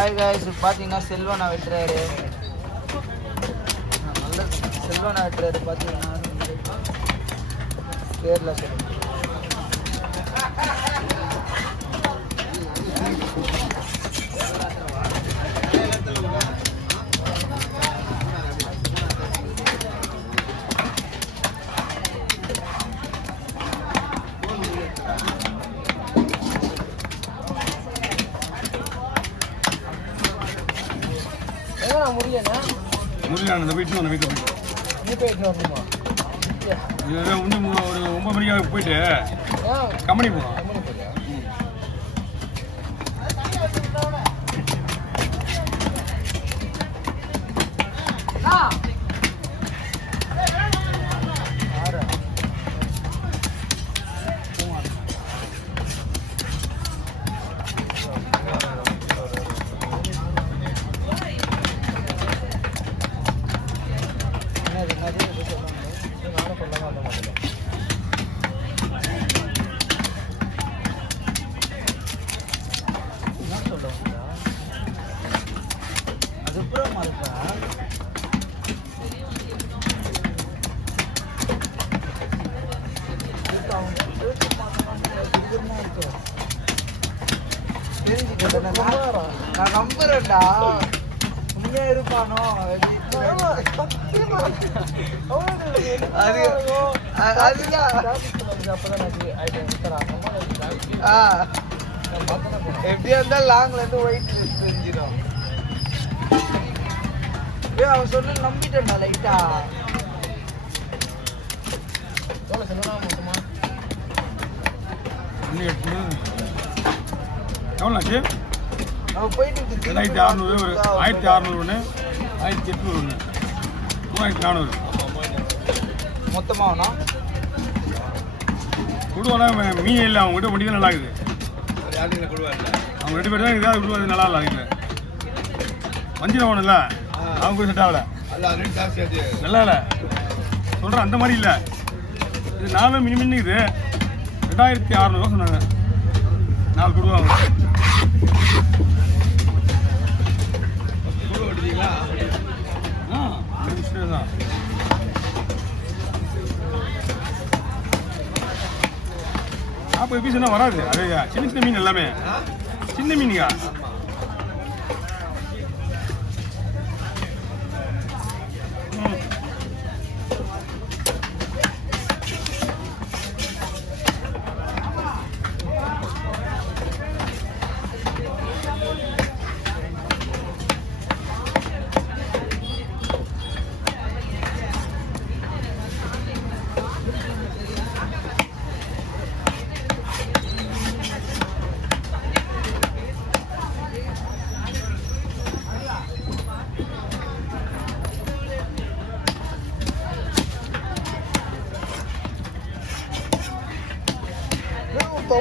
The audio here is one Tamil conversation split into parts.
ஹாய் காய்ஸ், பார்த்தீங்கன்னா செல்வனா வெட்டுறாரு. நல்ல செல்வனா வெட்டுறாரு. பார்த்தீங்கன்னா கேரளா செல்வம். முடியல அந்த வீட்டில் அந்த வீட்டில் போயிட்டு வரணுமா? ஒரு 9 மணிக்காக போயிட்டு கம்பெனி போகணும். நான் நம்புறேன்டா, உண்மையா இருப்பானோ? எப்படியா இருந்தாலும் லாங்ல இருந்து ஒயிட் லிஸ்ட் தெரிஞ்சிடும். அவன் சொன்ன நம்பிட்டேன்டா லைட்டா. எவ்வளோச்சு? அவன் போயிட்டு 2600, ஒரு 1600 ஒன்று, 1800 ஒன்று, 3400 மொத்தமாகனா கொடுவானா? மீன் இல்லை, அவங்ககிட்ட வண்டி தான் நல்லா இருக்குது. அவங்க 2 பேர் தான் இதாக விடுவாது, நல்லா இல்லை. இருக்குது வஞ்சிரம் ஒன்றும் இல்லை, அவங்க கூட செட் ஆகலை, நல்லா இல்லை சொல்கிறேன். அந்த மாதிரி இல்லை, இது 4 மினிமின்னு இது 2600 சொன்னாங்க. 4 கொடுவாங்க. தான் பீஸ் என்ன வராது. அது சின்ன சின்ன மீன், எல்லாமே சின்ன மீனுங்க.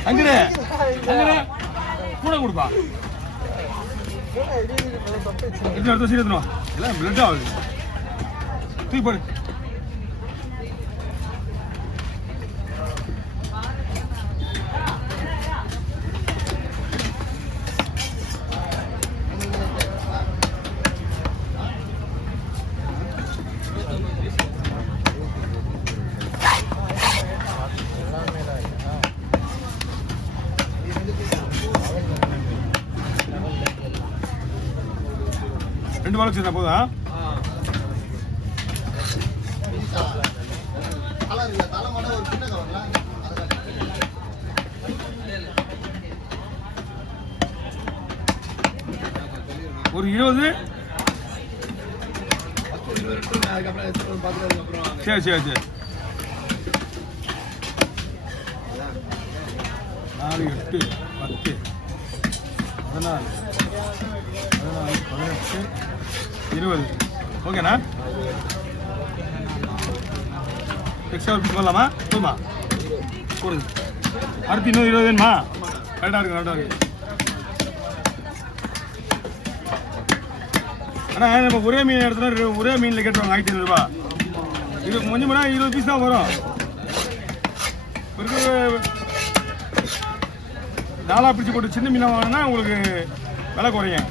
அங்கே கூட கொடுப்பா. அடுத்த சீரத்துமா எல்லாம் பிளட் ஆகுது. தூக்கி போடு. ரெண்டு வாரம் சேர்ந்தா போதா? ஒரு 20. சரி சரி சரி. 4, 8, 10, 14, 18, 20. ஓகேண்ணா. எக்ஸ்ட்ரா பீஸ் பண்ணலாமா? போதுமா? போடுங்க. அடுத்து இன்னும் 20 வேணுமா? கரெக்டாக இருக்கு, கரெக்டாக இருக்கு. ஆனால் நம்ம ஒரே மீன் எடுத்தோம்னா ஒரே மீனில் கேட்டுருவாங்க 1500 ரூபா. இது கொஞ்சம் கூட 20 பீஸ் தான் வரும். நாளாக பிடிச்சி போட்டு சின்ன மீனாக வாங்கினா உங்களுக்கு விலை குறையும்.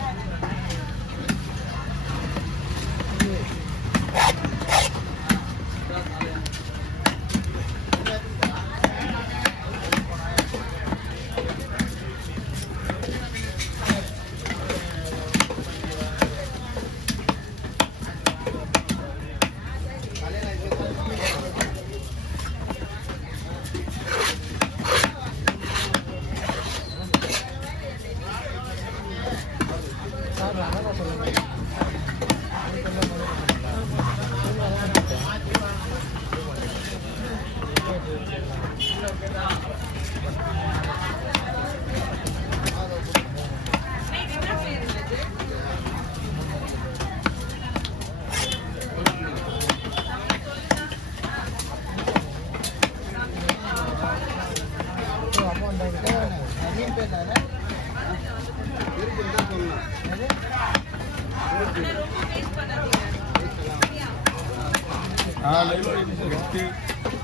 நாலு 8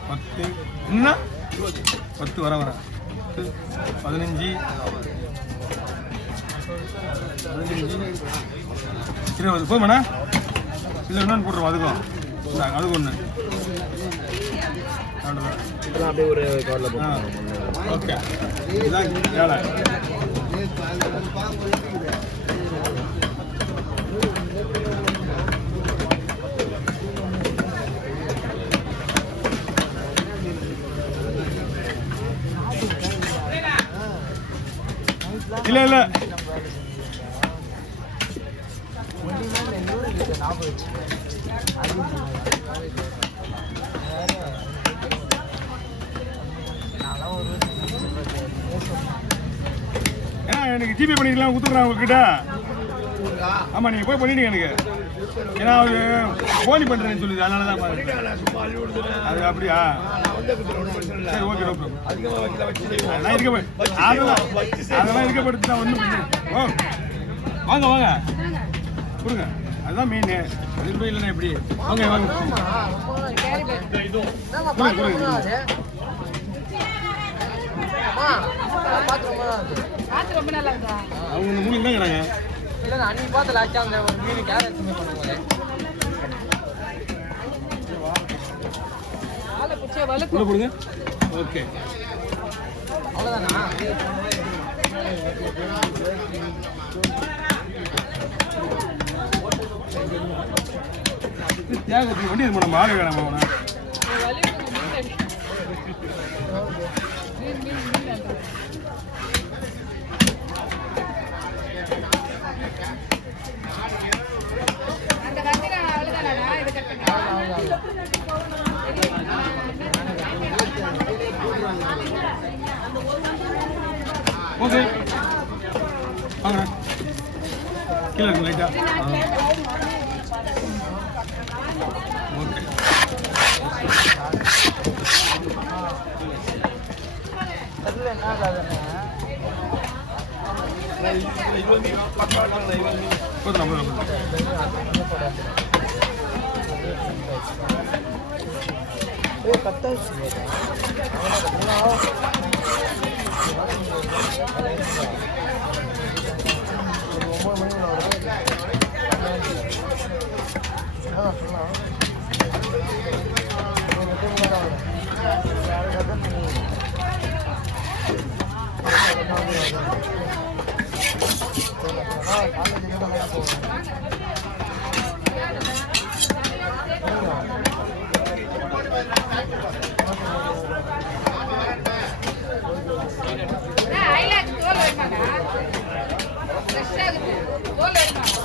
10 இன்னும் 10 வர 15 20 போதுமாண்ணா இல்லை இன்னொன்று போட்டுருவோம் அதுக்கும் அதுக்கு ஒன்று அப்படியே ஒரு கவரில் ஓகே இதுதான் வேலை இல்லை இல்லை ஏன்னா எனக்கு ஜிபே பண்ணிக்கலாம் கொடுத்துட்றேன் உங்ககிட்ட. ஆமாம் நீங்கள் போய் பண்ணிடுங்க எனக்கு. ஏன்னா அவரு போனி பண்ணுறேன்னு சொல்லுது அதனால தான் அது அப்படியா சரி ஓகே ஓகே அதெல்லாம் அதெல்லாம் இருக்கப்படுத்து தான் ஒன்றும் ஓ வாங்க வாங்க கொடுங்க அதுதான் மெயின். அது கூட இல்லைன்னா எப்படி வாங்க வாங்க கொடுங்க ரொம்ப நல்லா இருக்கா அவங்க இந்த மூணு தான் கிடாங்க. இல்லை அன்னைக்கு பார்த்து லாஸ்ட்டாக அந்த ஒரு மீன் கேரட் பண்ணுவாங்க உள்ள கொடுங்க ஓகே அவ்வளோதானா தியாகத்துக்கு வண்டி இது நம்ம ஆளு வேணாம் அவனை ஓகே வாங்க கீழே இருக்கு லைட்டா ஓகே தெரியல என்ன ஆகாதுன்னு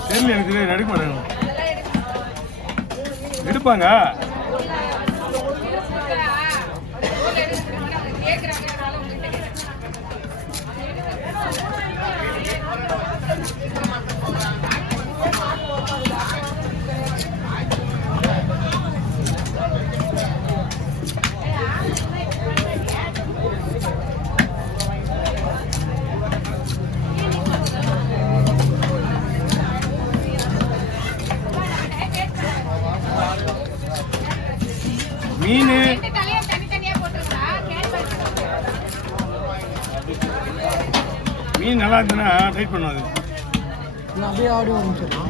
தெரியல எனக்கு எடுக்க மாட்டாங்க எடுப்பாங்க மீன் மீன் நல்லா இருந்துன்னா டைட் பண்ணும் அது அப்படியே ஆடி வந்துச்சுன்னா